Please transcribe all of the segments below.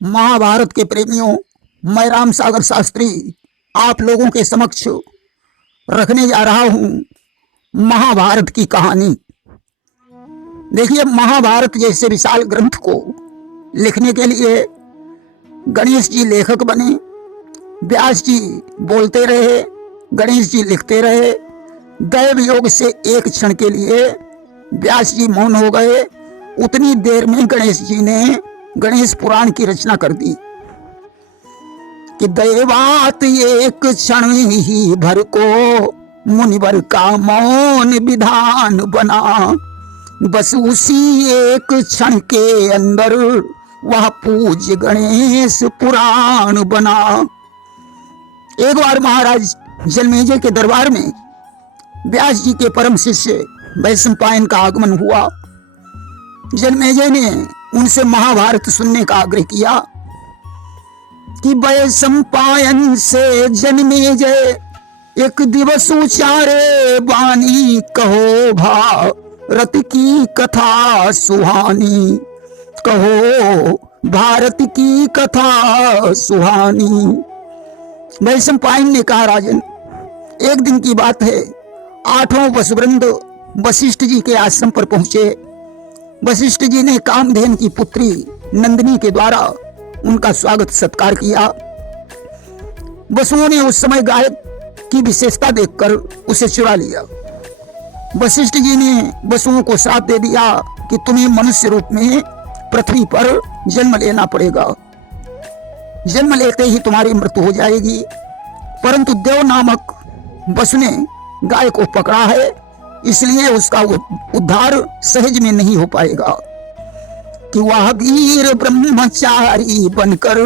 महाभारत के प्रेमियों, मैं राम सागर शास्त्री आप लोगों के समक्ष रखने जा रहा हूं महाभारत की कहानी। देखिए, महाभारत जैसे विशाल ग्रंथ को लिखने के लिए गणेश जी लेखक बने, व्यास जी बोलते रहे, गणेश जी लिखते रहे। दैव योग से एक क्षण के लिए व्यास जी मौन हो गए। उतनी देर में गणेश जी ने गणेश पुराण की रचना कर दी कि दैवात एक क्षण ही भर को मुनिवर का मौन विधान बना, बस उसी एक क्षण के अंदर वह पूज्य गणेश पुराण बना। एक बार महाराज जन्मेजय के दरबार में व्यास जी के परम शिष्य वैशंपायन का आगमन हुआ। जन्मेजय ने उनसे महाभारत सुनने का आग्रह किया कि वैशंपायन से जन्मेजय एक दिवस उचारे बानी, कहो भारत की कथा सुहानी, कहो भारत की कथा सुहानी। वैशंपायन ने कहा, राजन, एक दिन की बात है, 8वां वसुवृंद वशिष्ठ जी के आश्रम पर पहुंचे। वशिष्ठ जी ने कामधेन की पुत्री नंदिनी के द्वारा उनका स्वागत सत्कार किया। वसुओं ने उस समय गाय की विशेषता देखकर उसे चुरा लिया। वशिष्ठ जी ने वसुओं को श्राप दे दिया कि तुम्हें मनुष्य रूप में पृथ्वी पर जन्म लेना पड़ेगा, जन्म लेते ही तुम्हारी मृत्यु हो जाएगी। परंतु देव नामक वसु ने गाय को पकड़ा है, इसलिए उसका उद्धार सहज में नहीं हो पाएगा कि वह वीर ब्रह्मचारी बनकर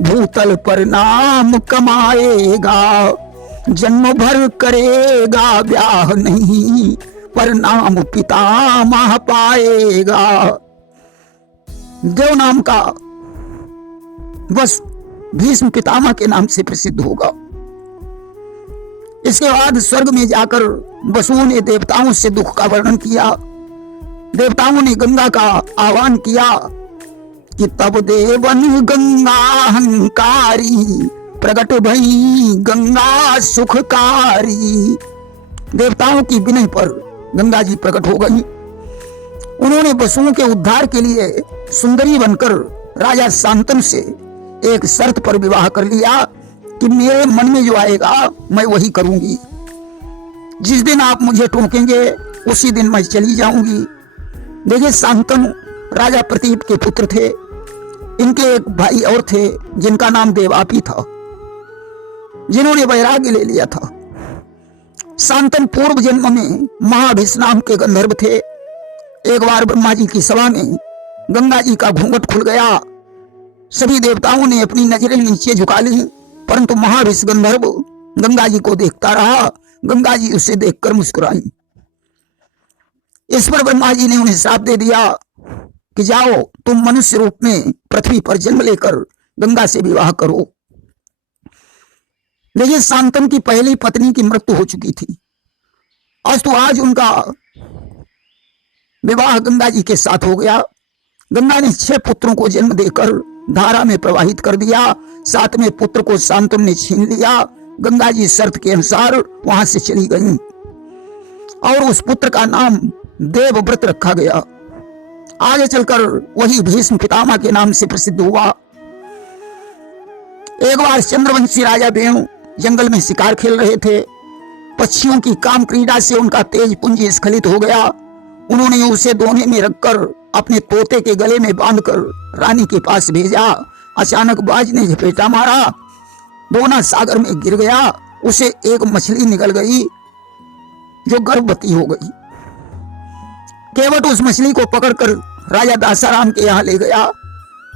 भूतल पर नाम कमाएगा, जन्म भर करेगा ब्याह नहीं, पर नाम पितामह पाएगा। देव नाम का बस भीष्म पितामह के नाम से प्रसिद्ध होगा। इसके बाद स्वर्ग में जाकर वसुओं ने देवताओं से दुख का वर्णन किया। देवताओं ने गंगा का आह्वान किया कि तब देवन गंगा हंकारी, प्रकट भई गंगा सुखकारी। देवताओं की विनय पर गंगा जी प्रकट हो गई। उन्होंने वसुओं के उद्धार के लिए सुंदरी बनकर राजा शांतनु से एक शर्त पर विवाह कर लिया कि मेरे मन में जो आएगा मैं वही करूंगी। जिस दिन आप मुझे टोकेंगे उसी दिन मैं चली जाऊंगी। देखिए, शांतनु राजा प्रतीप के पुत्र थे। इनके एक भाई और थे जिनका नाम देवापी था, जिन्होंने वैराग्य ले लिया था। शांतनु पूर्व जन्म में महाभिष नाम के गंधर्व थे। एक बार ब्रह्मा जी की सभा में गंगा जी का घूंघट खुल गया। सभी देवताओं ने अपनी नजरें नीचे झुका ली, परंतु महाभिष गंधर्व गंगा जी को देखता रहा। गंगा जी उसे देखकर मुस्कुराई। इस पर ब्रह्मा जी ने उन्हें श्राप दे दिया कि जाओ, तुम मनुष्य रूप में पृथ्वी पर जन्म लेकर गंगा से विवाह करो। लेकिन शांतनु की पहली पत्नी की मृत्यु हो चुकी थी। आज उनका विवाह गंगा जी के साथ हो गया। गंगा ने 6 पुत्रों को जन्म देकर धारा में प्रवाहित कर दिया। 7वें पुत्र को शांतनु ने छीन लिया। गंगा जी शर्त के अनुसार वहां से चली गईं और उस पुत्र का नाम देवव्रत रखा गया। आगे चलकर वही भीष्म पितामह के नाम से प्रसिद्ध हुआ। एक बार चंद्रवंशी राजा वेणु जंगल में शिकार खेल रहे थे। पक्षियों की काम क्रीड़ा से उनका तेज पुंज स्खलित हो गया। उन्होंने उसे दोने में रखकर अपने तोते के गले में बांधकर रानी के पास भेजा। अचानक बाज ने झपेटा मारा, दोना सागर में गिर गया। उसे एक मछली निकल गई जो गर्भवती हो गई। केवट उस मछली को पकड़कर राजा दासाराम के यहाँ ले गया।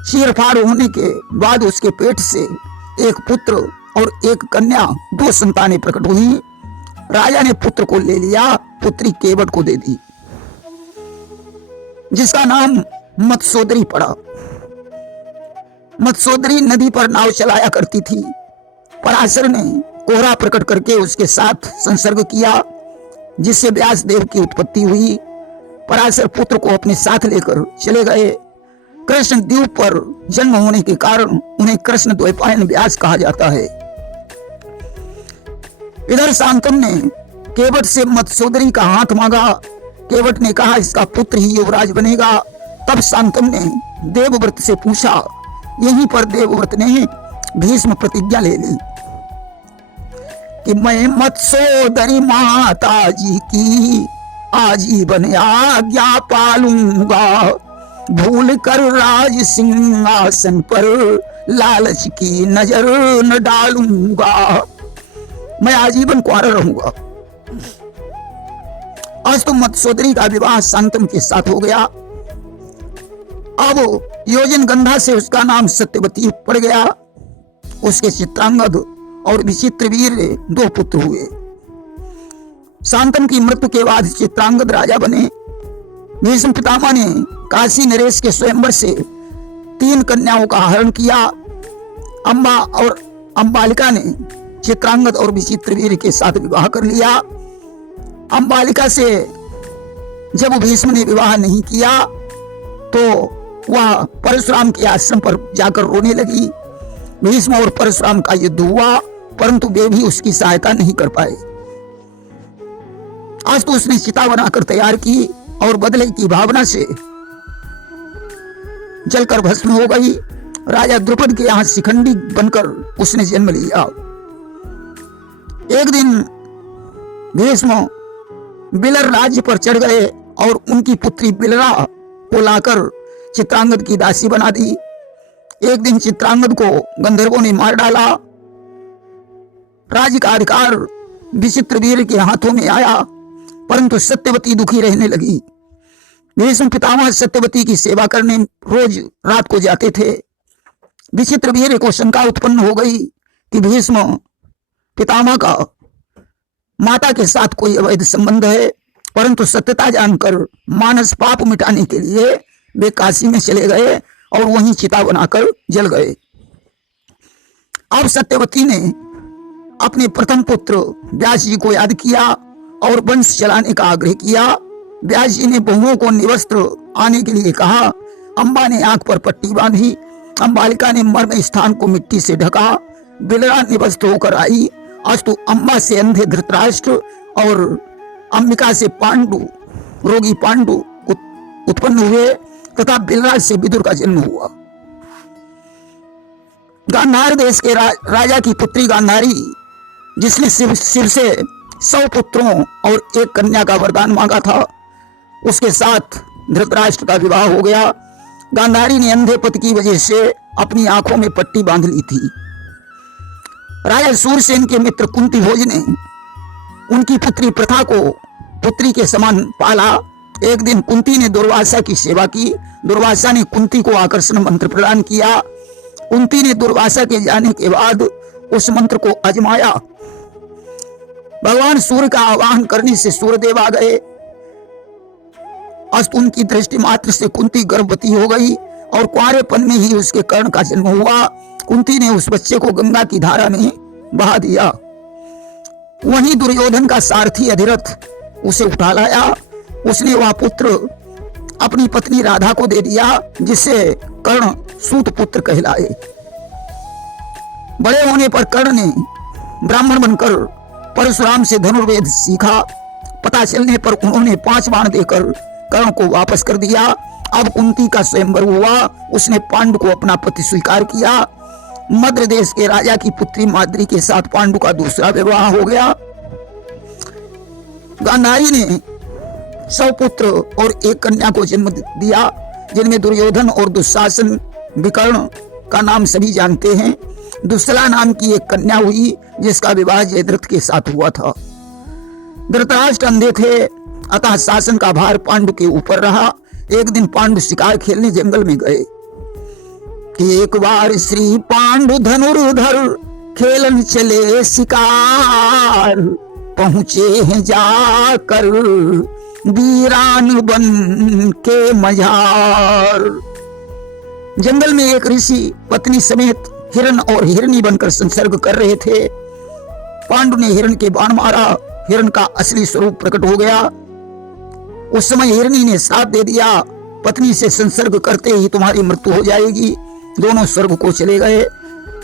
चीरफाड़ होने के बाद उसके पेट से एक पुत्र और एक कन्या, 2 संतानें प्रकट हुई। राजा ने पुत्र को ले लिया, पुत्री केवट को दे दी, जिसका नाम मत्स्योदरी पड़ा। मत्स्योदरी नदी पर नाव चलाया करती थी। पराशर ने कोहरा प्रकट करके उसके साथ संसर्ग किया, जिससे व्यास देव की उत्पत्ति हुई। पराशर पुत्र को अपने साथ लेकर चले गए। कृष्ण द्वीप पर जन्म होने के कारण उन्हें कृष्ण द्वैपायन व्यास कहा जाता है। इधर शांतनु ने केवट से मत्स्योदरी का हाथ मांगा। केवट ने कहा इसका पुत्र ही युवराज बनेगा। तब शांतनु ने देवव्रत से पूछा। यहीं पर देवव्रत ने भीष्म प्रतिज्ञा ले ली कि मैं मत्स्योदरी माता जी की आजीवन आज्ञा पालूंगा, भूल कर राज सिंहासन पर लालच की नजर न डालूंगा, मैं आजीवन कुंवारा रहूंगा। आज तो मत्स्योदरी का विवाह शांतनु के साथ हो गया। अब योजन गंधा से उसका नाम सत्यवती पड़ गया। उसके चित्रांगद और विचित्रवीर 2 पुत्र हुए। शांतनु की मृत्यु के बाद चित्रांगद राजा बने। भीष्म पितामह ने काशी नरेश के स्वयंवर से 3 कन्याओं का हरण किया। अम्बा और अम्बालिका ने चित्रांगद और विचित्रवीर के साथ विवाह कर लिया। अम्बालिका से जब भीष्म ने विवाह नहीं किया तो वह परशुराम के आश्रम पर जाकर रोने लगी। भीष्म और परशुराम का युद्ध हुआ, परंतु वे भी उसकी सहायता नहीं कर पाए। आज तो उसने चिता बनाकर तैयार की और बदले की भावना से जलकर भस्म हो गई। राजा द्रुपद के यहां शिखंडी बनकर उसने जन्म लिया। एक दिन भीष्म बिलर राज्य पर चढ़ गए और उनकी पुत्री बिलरा को लाकर चित्रांगद की दासी बना दी। एक दिन चित्रांगद को गंधर्वों ने मार डाला। राज्य का अधिकार विचित्रवीर के हाथों में आया, परंतु सत्यवती दुखी रहने लगी। भीष्म पितामह सत्यवती की सेवा करने रोज रात को जाते थे। विचित्रवीर को शंका उत्पन्न हो गई कि भीष्म पितामह का माता के साथ कोई अवैध संबंध है, परंतु सत्यता जानकर मानस पाप मिटाने के लिए वे काशी में चले गए और वहीं चिता बनाकर जल गए। अब सत्यवती ने अपने प्रथम पुत्र व्यास जी को याद किया और वंश चलाने का आग्रह किया। व्यास जी ने बहुओं को निवस्त्र आने के लिए कहा। अम्बा ने आंख पर पट्टी बांधी। अम्बालिका ने मर्म स्थान को मिट्टी से ढका। बिलरा निवस्त्र होकर आई। अस्तु अम्बा से अंधे धृतराष्ट्र और अंबिका से पांडु रोगी पांडु उत्पन्न हुए तथा बिलराज से विदुर का जन्म हुआ। गांधार देश के राजा की पुत्री गांधारी, जिसने शिव से 100 पुत्रों और 1 कन्या का वरदान मांगा था, उसके साथ धृतराष्ट्र का विवाह हो गया। गांधारी ने अंधे पति की वजह से अपनी आंखों में पट्टी बांध ली थी। राजा सूरसेन के मित्र कुंती भोज ने उनकी पुत्री प्रथा को पुत्री के समान पाला। एक दिन कुंती ने दुर्वासा की सेवा की। दुर्वासा ने कुंती को आकर्षण मंत्र प्रदान किया। कुंती ने दुर्वासा के जाने के बाद उस मंत्र को आजमाया। भगवान सूर्य का आवाहन करने से सूर्यदेव आ गए। अस्त उनकी दृष्टि मात्र से कुंती गर्भवती हो गई और कुंवारेपन में ही उसके कर्ण का जन्म हुआ। कुंती ने उस बच्चे को गंगा की धारा में बहा दिया। वहीं दुर्योधन का सारथी अधिरथ उसे उठा लाया। उसने वह पुत्र अपनी पत्नी राधा को दे दिया, जिससे कर्ण सूत पुत्र कहलाए। बड़े होने पर कर्ण ने ब्राह्मण बनकर परशुराम से धनुर्वेद सीखा। पता चलने पर उन्होंने 5 बाण देकर कर्ण को वापस कर दिया। अब कुंती का स्वयंवर हुआ। उसने पांडु को अपना पति स्वीकार किया। मद्र देश के राजा की पुत्री माद्री के साथ पांडु का दूसरा विवाह हो गया। गांधारी ने 100 पुत्र और 1 कन्या को जन्म दिया, जिनमें दुर्योधन और दुशासन विकर्ण का नाम सभी जानते हैं। दुस्सला नाम की 1 कन्या हुई, जिसका विवाह जयद्रथ के साथ हुआ था। धृतराष्ट्र अंधे थे, अतः शासन का भार पांडु के ऊपर रहा। एक दिन पांडु शिकार खेलने जंगल में गए कि एक बार श्री पांडु धनुर्धर खेलन चले शिकार, पहुंचे हैं जाकर वीरान बन के मझार। जंगल में एक ऋषि पत्नी समेत हिरण और हिरनी बनकर संसर्ग कर रहे थे। पांडु ने हिरण के बाण मारा। हिरण का असली स्वरूप प्रकट हो गया। उस समय हिरनी ने श्राप दे दिया पत्नी से संसर्ग करते ही तुम्हारी मृत्यु हो जाएगी। दोनों स्वर्ग को चले गए।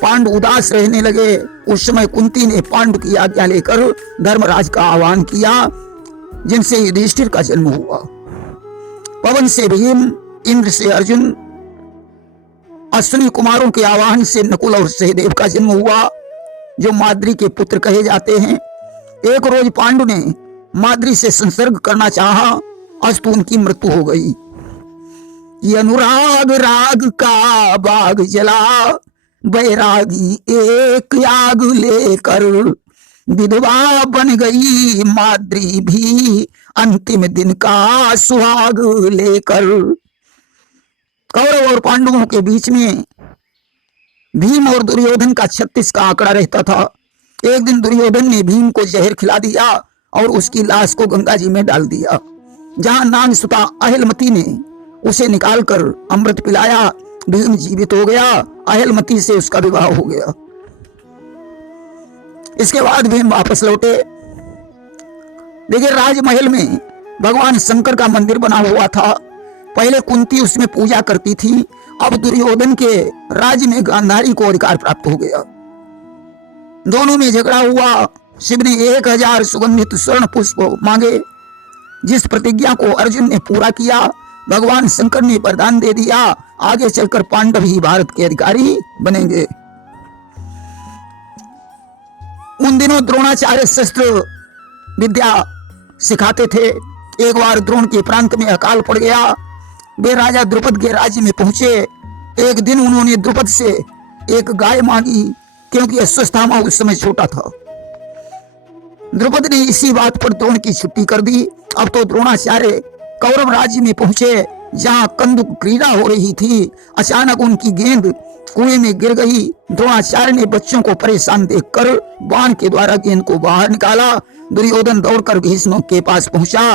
पांडु उदास रहने लगे। उस समय कुंती ने पांडु की आज्ञा लेकर धर्मराज का आह्वान किया, जिनसे युधिष्ठिर का जन्म हुआ। पवन से भीम, इंद्र से अर्जुन, अश्विनी कुमारों के आह्वान से नकुल और सहदेव का जन्म हुआ, जो माद्री के पुत्र कहे जाते हैं। एक रोज पांडु ने माद्री से संसर्ग करना चाहा, अस्तु उनकी मृत्यु हो गई। ये अनुराग राग का बाग जला, बैरागी एक आग लेकर, विधवा बन गई माद्री भी अंतिम दिन का सुहाग लेकर। कौरव और पांडवों के बीच में भीम और दुर्योधन का 36 का आंकड़ा रहता था। एक दिन दुर्योधन ने भीम को जहर खिला दिया और उसकी लाश को गंगा जी में डाल दिया। जहां नाग सुता अहिलमती ने उसे निकालकर अमृत पिलाया, भीम जीवित हो गया। अहिलमती से उसका विवाह हो गया। इसके बाद भीम वापस लौटे। देखिए, राजमहल में भगवान शंकर का मंदिर बना हुआ था। पहले कुंती उसमें पूजा करती थी, अब दुर्योधन के राज्य में गांधारी को अधिकार प्राप्त हो गया। दोनों में झगड़ा हुआ। शिव ने 1000 सुगंधित स्वर्ण पुष्प मांगे, जिस प्रतिज्ञा को अर्जुन ने पूरा किया। भगवान शंकर ने वरदान दे दिया, आगे चलकर पांडव ही भारत के अधिकारी बनेंगे। उन दिनों द्रोणाचार्य शस्त्र विद्या सिखाते थे। एक बार द्रोण के प्रांत में अकाल पड़ गया। वे राजा द्रुपद के राज्य में पहुंचे। एक दिन उन्होंने द्रुपद से एक गाय मांगी, क्योंकि अश्वत्थामा उस समय छोटा था। द्रुपद ने इसी बात पर द्रोण की छुट्टी कर दी। अब तो द्रोणाचार्य कौरव राज्य में पहुंचे, जहां कंदुक क्रीड़ा हो रही थी। अचानक उनकी गेंद कुएं में गिर गई। द्रोणाचार्य ने बच्चों को परेशान देखकर बाण के द्वारा गेंद को बाहर निकाला। दुर्योधन दौड़कर भीष्म के पास पहुंचा।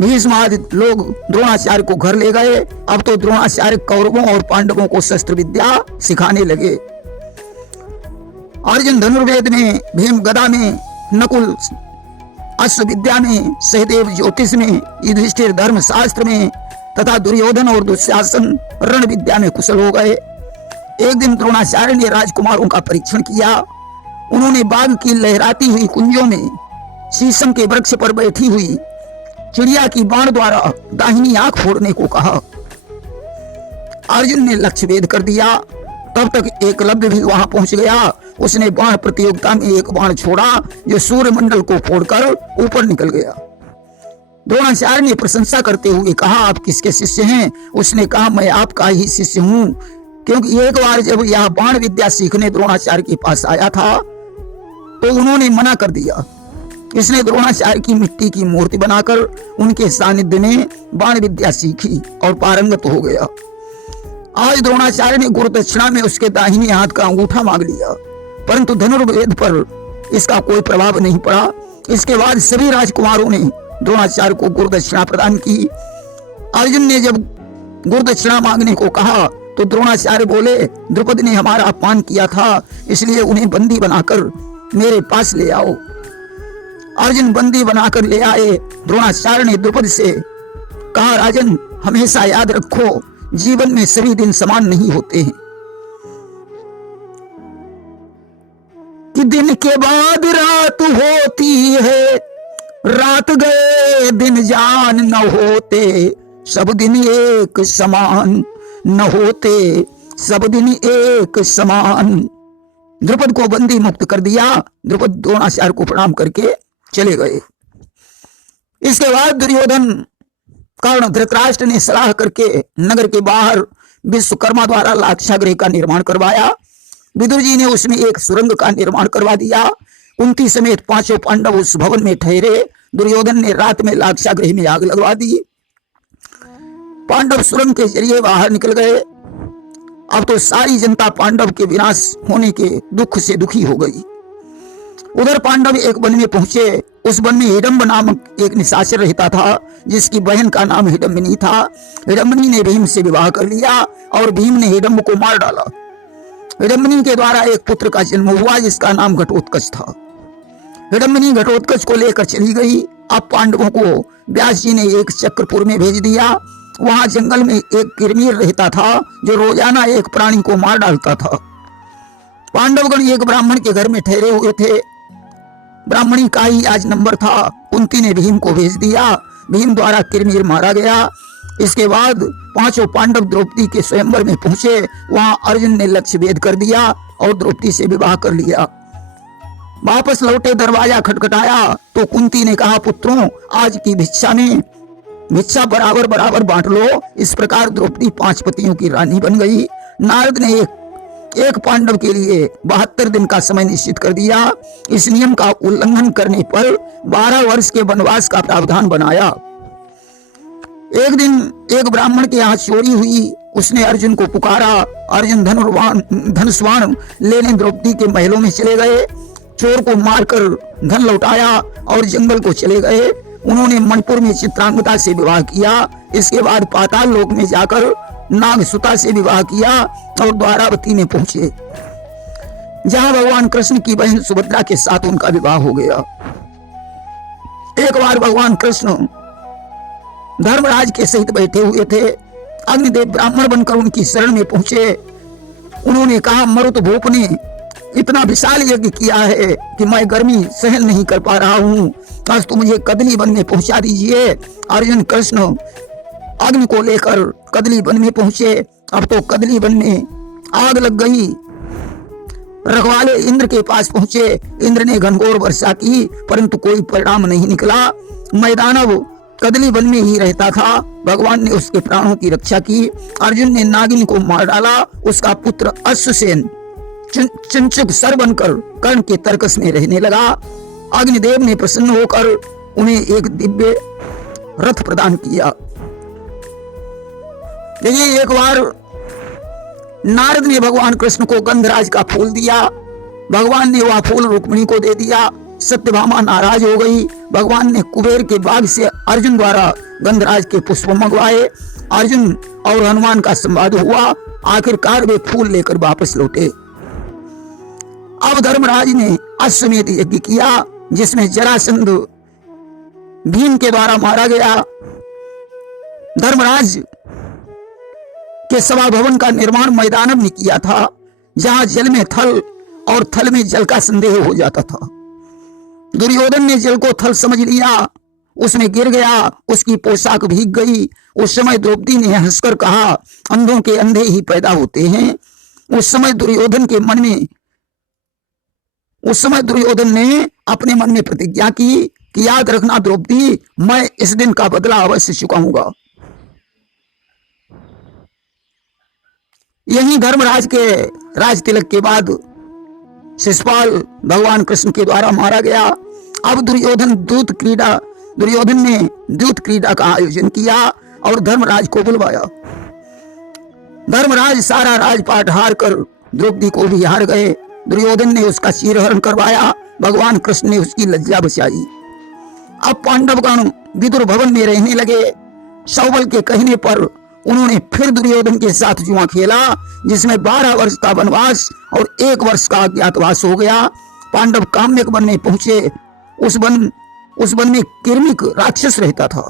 भीष्म आदि लोग द्रोणाचार्य को घर ले गए। अब तो द्रोणाचार्य कौरवों और पांडवों को शस्त्र विद्या सिखाने लगे। अर्जुन धनुर्वेद में, भीम गदा में, नकुल अस्त्र विद्या में, सहदेव ज्योतिष में, युधिष्ठिर धर्म शास्त्र में तथा दुर्योधन और दुशासन रण विद्या में कुशल हो गए। एक दिन द्रोणाचार्य ने राजकुमारों का परीक्षण किया। उन्होंने बाग की लहराती हुई कुंजों में शीशम के वृक्ष पर बैठी हुई चिड़िया की बाण द्वारा दाहिनी आंख फोड़ने को कहा। अर्जुन ने लक्ष्य भेद कर दिया। तब तक एकलव्य भी वहां पहुंच गया। उसने बाण प्रतियोगिता में एक बाण छोड़ा, जो सूर्य मंडल को फोड़कर ऊपर निकल गया। द्रोणाचार्य ने प्रशंसा करते हुए कहा, आप किसके शिष्य हैं? उसने कहा, मैं आपका ही शिष्य हूं। क्योंकि एक बार जब यह बाण विद्या सीखने द्रोणाचार्य के पास आया था, तो उन्होंने मना कर दिया। इसने द्रोणाचार्य की मिट्टी की मूर्ति बनाकर उनके सानिध्य में बाण विद्या सीखी और पारंगत हो गया। आज द्रोणाचार्य ने गुरु दक्षिणा में उसके दाहिने हाथ का अंगूठा मांग लिया, परंतु धनुर्वेद पर इसका कोई प्रभाव नहीं पड़ा। इसके बाद सभी राजकुमारों ने द्रोणाचार्य को गुरु दक्षिणा प्रदान की। अर्जुन ने जब गुरु दक्षिणा मांगने को कहा, तो द्रोणाचार्य बोले, द्रुपद ने हमारा अपमान किया था, इसलिए उन्हें बंदी बनाकर मेरे पास ले आओ। अर्जुन बंदी बनाकर ले आए। द्रोणाचार्य ने द्रुपद से कहा, राजन, हमेशा याद रखो, जीवन में सभी दिन समान नहीं होते हैं। कि दिन के बाद रात होती है, रात गए दिन जान न होते, सब दिन एक समान न होते, सब दिन एक समान। द्रुपद को बंदी मुक्त कर दिया। द्रुपद द्रोणाचार्य को प्रणाम करके चले गए। इसके बाद दुर्योधन, कर्ण, धृतराष्ट्र ने सलाह करके नगर के बाहर विश्वकर्मा द्वारा लाक्षागृह का निर्माण करवाया। विदुर जी ने उसमें एक सुरंग का निर्माण करवा दिया। कुंती समेत 5 पांडव उस भवन में ठहरे। दुर्योधन ने रात में लाक्षागृह में आग लगवा दी। पांडव सुरंग के जरिए बाहर निकल गए। अब तो सारी जनता पांडव के विनाश होने के दुख से दुखी हो गई। उधर पांडव एक वन में पहुंचे। उस वन में हिडम्ब नामक एक निशाचर रहता था, जिसकी बहन का नाम हिडम्बिनी था। हिडम्बिनी ने भीम से विवाह कर लिया और भीम ने हिडम्ब को मार डाला। हिडम्बिनी के द्वारा एक पुत्र का जन्म हुआ, जिसका नाम घटोत्कच था। हिडम्बिनी घटोत्कच को लेकर चली गई। अब पांडवों को व्यास जी ने एक चक्रपुर में भेज दिया। वहां जंगल में एक किरमीर रहता था जो रोजाना एक प्राणी को मार डालता था। पांडवगण एक ब्राह्मण के घर में ठहरे हुए थे। ब्राह्मणी का ही आज नंबर था। कुंती ने भीम को भेज दिया। भीम द्वारा किरमीर मारा गया। इसके बाद पांचों पांडव द्रौपदी के स्वयंवर में पहुंचे। वहां अर्जुन ने लक्ष्य भेद कर दिया और द्रौपदी से विवाह कर लिया। वापस लौटे, दरवाजा खटखटाया तो कुंती ने कहा, पुत्रों, आज की भिक्षा में भिक्षा बराबर बराबर बांट लो। इस प्रकार द्रौपदी 5 पतियों की रानी बन गई। नारद ने एक पांडव के लिए 72 दिन का समय निश्चित कर दिया। इस नियम का उल्लंघन करने पर 12 वर्ष के वनवास का प्रावधान बनाया। एक दिन एक ब्राह्मण के यहाँ चोरी हुई। उसने अर्जुन को पुकारा। अर्जुन धनुष्बाण लेने द्रौपदी के महलों में चले गए। चोर को मारकर धन लौटाया और जंगल को चले गए। उन्होंने मणिपुर में चित्रांगदा से विवाह किया। इसके बाद पाताल लोक में जाकर नागसुता से विवाह किया और द्वारावती में पहुंचे, जहां भगवान कृष्ण की बहन सुभद्रा के साथ उनका विवाह हो गया। एक बार भगवान कृष्ण धर्मराज के सहित बैठे हुए थे। अग्निदेव ब्राह्मण बनकर उनकी शरण में पहुंचे। उन्होंने कहा, मरुत भूप ने इतना विशाल यज्ञ किया है कि मैं गर्मी सहन नहीं कर पा रहा हूं। आज तो मुझे कदली वन में पहुंचा दीजिए। अर्जुन कृष्ण अग्नि को लेकर कदली वन में पहुंचे। अब तो कदली वन में आग लग गई। रखवाले इंद्र के पास पहुंचे। इंद्र ने घनघोर वर्षा की, परंतु कोई परिणाम नहीं निकला। मैदानव कदली वन में ही रहता था। भगवान ने उसके प्राणों की रक्षा की। अर्जुन ने नागिन को मार डाला। उसका पुत्र अश्वसेन चंचुक सर बनकर कर्ण के तर्कस में रहने लगा। अग्निदेव ने प्रसन्न होकर उन्हें एक दिव्य रथ प्रदान किया। देखिए, एक बार नारद ने भगवान कृष्ण को गंधराज का फूल दिया। भगवान ने वह फूल रुक्मिणी को दे दिया। सत्यभामा नाराज हो गई। भगवान ने कुबेर के बाग से अर्जुन द्वारा गंधराज के पुष्प मंगवाए। अर्जुन और हनुमान का संवाद हुआ। आखिरकार वे फूल लेकर वापस लौटे। अब धर्मराज ने अश्वमेध यज्ञ किया, जिसमें जरासंध भीम के द्वारा मारा गया। धर्मराज के सभा भवन का निर्माण मैदानव ने किया था, जहां जल में थल और थल में जल का संदेह हो जाता था। दुर्योधन ने जल को थल समझ लिया, उसमें गिर गया, उसकी पोशाक भीग गई। उस समय द्रौपदी ने हंसकर कहा, अंधों के अंधे ही पैदा होते हैं। उस समय दुर्योधन ने अपने मन में प्रतिज्ञा की कि याद रखना द्रौपदी, मैं इस दिन का बदला अवश्य चुकाऊंगा। यही धर्मराज के राज तिलक के बाद शिशुपाल भगवान कृष्ण के द्वारा मारा गया। अब दुर्योधन ने दूत क्रीड़ा का आयोजन किया और धर्मराज को बुलवाया। धर्मराज सारा राजपाट हार कर द्रौपदी को भी हार गए। दुर्योधन ने उसका चीरहरण करवाया। भगवान कृष्ण ने उसकी लज्जा बचाई। अब पांडवगण विदुर भवन में रहने लगे। सौबल के कहने पर उन्होंने फिर दुर्योधन के साथ जुआ खेला, जिसमें 12 वर्ष का वनवास और 1 वर्ष का अज्ञातवास हो गया। पांडव काम्यक वन में पहुंचे। उस वन में किर्मिक राक्षस रहता था,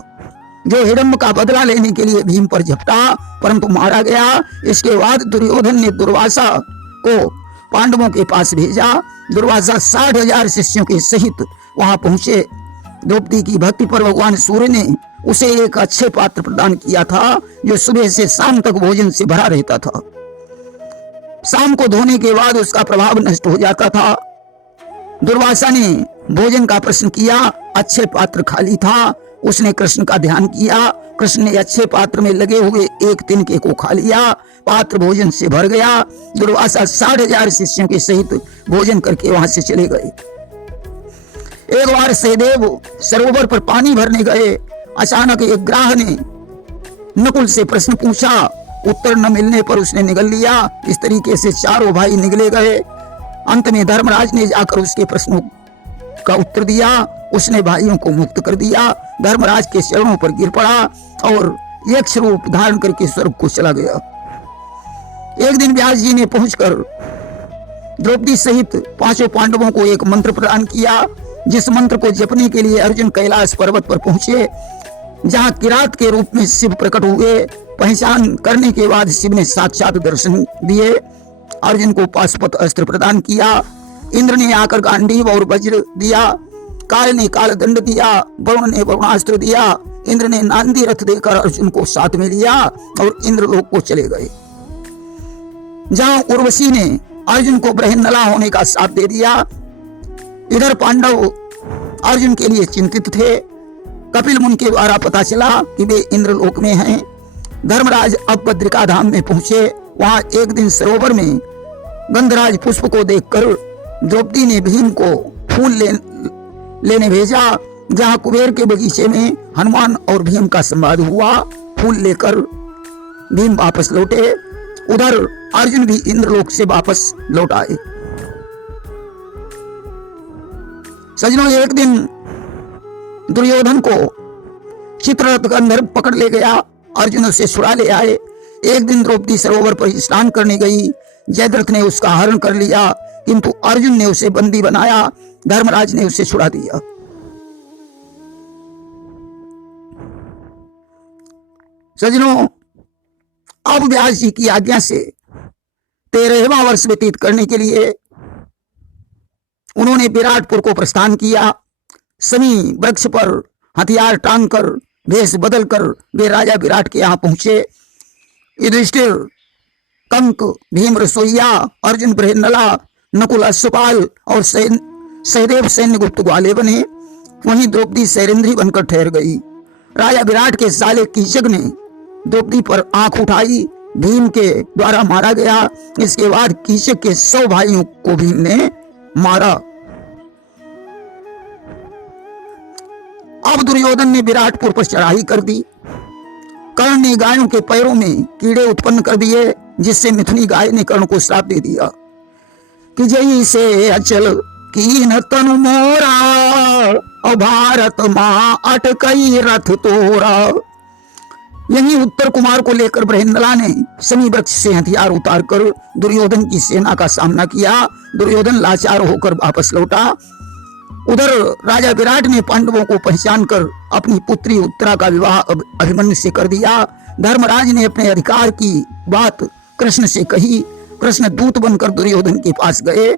जो हिडम्ब का बदला लेने के लिए भीम पर झपटा, परंतु मारा गया। इसके बाद दुर्योधन ने दुर्वासा को पांडवों के पास भेजा। दुर्वासा 60,000 शिष्यों के सहित वहां पहुंचे। द्रौपदी की भक्ति पर भगवान सूर्य ने उसे एक अच्छे पात्र प्रदान किया था, जो सुबह से शाम तक भोजन से भरा रहता था। शाम को धोने के बाद उसका प्रभाव नष्ट हो जाता था। दुर्वासा ने भोजन का प्रश्न किया। अच्छे पात्र खाली था। उसने कृष्ण का ध्यान किया। कृष्ण ने अच्छे पात्र में लगे हुए एक तिनके को खा लिया। पात्र भोजन से भर गया। दुर्वासा 60,000 शिष्यों के सहित भोजन करके वहां से चले गए। एक बार सहदेव सरोवर पर पानी भरने गए। अचानक एक ग्राह ने नकुल से प्रश्न पूछा। उत्तर न मिलने पर उसने निगल लिया। इस तरीके से चारों भाई निगले गए। अंत में धर्मराज ने जाकर उसके प्रश्नों का उत्तर दिया। उसने भाइयों को मुक्त कर दिया। धर्मराज के चरणों पर गिर पड़ा और यक्ष रूप धारण करके स्वर्ग को चला गया। एक दिन व्यास जी ने पहुंचकर द्रौपदी सहित 5 पांडवों को एक मंत्र प्रदान किया, जिस मंत्र को जपने के लिए अर्जुन कैलाश पर्वत पर पहुंचे। जहां किरात के रूप में शिव प्रकट हुए। पहचान करने के बाद शिव ने साक्षात दर्शन दिए। अर्जुन को पाशुपत अस्त्र प्रदान किया। इंद्र ने आकर गांडीव और वज्र दिया। काल ने काल दंड दिया। वरुण ने वरुणास्त्र दिया। इंद्र ने नांदी रथ देकर अर्जुन को साथ में लिया और इंद्रलोक को चले गए। जहां उर्वशी ने अर्जुन को बृहन्नला होने का शाप दे दिया। इधर पांडव अर्जुन के लिए चिंतित थे। कपिल मुनि के द्वारा पता चला कि वे इंद्रलोक में हैं। धर्मराज अब बद्रिका धाम में पहुंचे। वहां एक दिन सरोवर में गंधराज पुष्प को देखकर द्रौपदी ने भीम को फूल लेने भेजा। जहां कुबेर के बगीचे में हनुमान और भीम का संवाद हुआ। फूल लेकर भीम वापस लौटे। उधर अर्जुन भी इंद्रलोक से वापस लौट आए। सजनों, एक दिन दुर्योधन को चित्ररथ गंधर्व पकड़ ले गया। अर्जुन उसे छुड़ा ले आए। एक दिन द्रौपदी सरोवर पर स्नान करने गई। जयद्रथ ने उसका हरण कर लिया, किंतु अर्जुन ने उसे बंदी बनाया। धर्मराज ने उसे छुड़ा दिया। सजनों, अब व्यास जी की आज्ञा से 13वां वर्ष व्यतीत करने के लिए उन्होंने विराटपुर को प्रस्थान किया। शमी वृक्ष पर हथियार टांग कर वेश बदलकर वे राजा विराट के यहाँ पहुंचे। युधिष्ठिर, कंक, भीम रसोईया, अर्जुन बृहन्नला, नकुल अश्वपाल और सहदेव सैन्यगुप्त ग्वाले बने। वहीं द्रौपदी सैरेंद्री बनकर ठहर गई। राजा विराट के साले कीचक ने द्रौपदी पर आंख उठाई। भीम के द्वारा मारा गया। इसके बाद कीचक के 100 भाइयों को भीम ने मारा। अब दुर्योधन ने विराटपुर पर चढ़ाई कर दी। कर्ण ने गायों के पैरों में कीड़े उत्पन्न कर दिए, जिससे मिथुनी गाय ने कर्ण को श्राप दे दिया कि जई से अचल कीन तनु मोरा और भारत मां अटकई रथ तोरा। यही उत्तर कुमार को लेकर बृहन्नला ने शमी वृक्ष से हथियार उतारकर दुर्योधन की सेना का सामना किया। दुर्योधन लाचार होकर वापस लौटा। उधर राजा विराट ने पांडवों को पहचान कर अपनी पुत्री उत्तरा का विवाह अभिमन्यु से कर दिया। धर्मराज ने अपने अधिकार की बात कृष्ण से कही। कृष्ण दूत बनकर दुर्योधन के पास गए।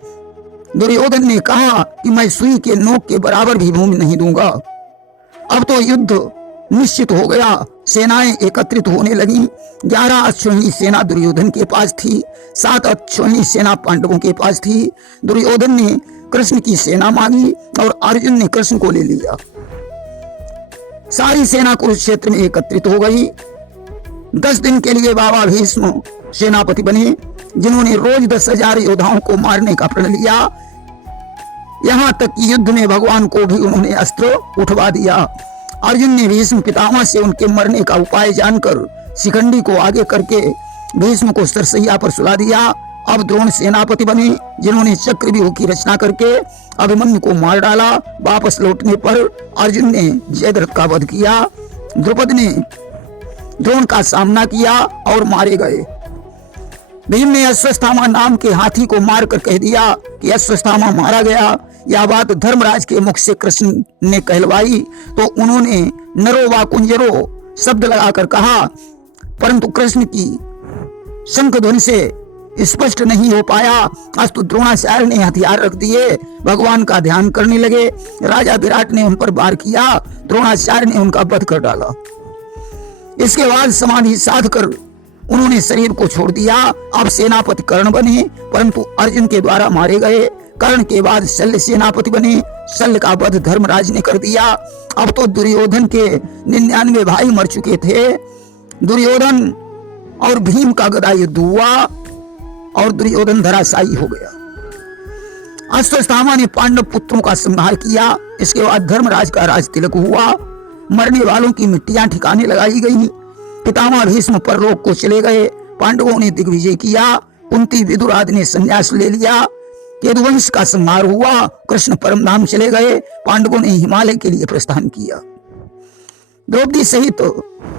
दुर्योधन ने कहा कि मैं सुई के नोक के बराबर भी भूमि नहीं दूंगा। अब तो युद्ध निश्चित हो गया। सेनाएं एकत्रित होने लगी। 11 अश्वनी सेना दुर्योधन के पास थी। 7 अश्वनी सेना पांडवों के पास थी। दुर्योधन ने कृष्ण की सेना मांगी और अर्जुन ने कृष्ण को ले लिया। सारी सेना कुरुक्षेत्र में एकत्रित हो गई। 10 दिन के लिए बाबा भीष्म सेनापति बने, जिन्होंने रोज 10,000 योद्धाओं को मारने का प्रण लिया। यहां तक कि युद्ध में भगवान को भी उन्होंने अस्त्र उठवा दिया। अर्जुन ने भीष्म पितामह से उनके मरने का उपाय जानकर शिखंडी को आगे करके भीष्म को सरसैया पर सुला दिया। अब द्रोण सेनापति बने, जिन्होंने चक्रव्यूह की रचना करके अभिमन्यु को मार डाला। वापस लौटने पर अर्जुन ने जयद्रथ का वध किया। द्रुपद ने द्रोण का सामना किया और मारे गए। भीम ने अश्वत्थामा नाम के हाथी को मारकर कह दिया कि अश्वत्थामा मारा गया। यह बात धर्मराज के मुख से कृष्ण ने कहलवाई तो उन्होंने नरो वा कुंजरो शब्द लगाकर कहा, परंतु कृष्ण की शंख ध्वनि से स्पष्ट नहीं हो पाया। अस्तु द्रोणाचार्य ने हथियार रख दिए, भगवान का ध्यान करने लगे। राजा विराट ने उन पर वार किया। द्रोणाचार्य ने उनका वध कर डाला। इसके बाद समाधि साध कर उन्होंने शरीर को छोड़ दिया। अब सेनापति कर्ण बने, परंतु अर्जुन के द्वारा मारे गए। कर्ण के बाद शल्य सेनापति बने। शल्य का वध धर्मराज ने कर दिया। अब तो दुर्योधन के 99 भाई मर चुके थे। दुर्योधन और भीम का गदा युद्ध हुआ और दुर्योधन धराशायी हो गया। अश्वत्थामा ने पांडव पुत्रों का संहार किया। इसके बाद धर्मराज का राज तिलक हुआ। मरने वालों की मिट्टियां ठिकाने लगाई गई। पितामह भीष्म परलोक को चले गए। पांडवों ने दिग्विजय किया। कुंती विदुर आदि ने संन्यास ले लिया। यदुवंश का संहार हुआ। कृष्ण परमधाम चले गए। पांडवों ने हिमालय के लिए प्रस्थान किया। द्रौपदी सहित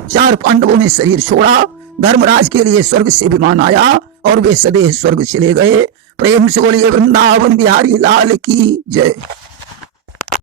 4 पांडवों ने शरीर छोड़ा। धर्मराज के लिए स्वर्ग से विमान आया और वे सदैव स्वर्ग चले गए। प्रेम से बोलिए वृंदावन बिहारी लाल की जय।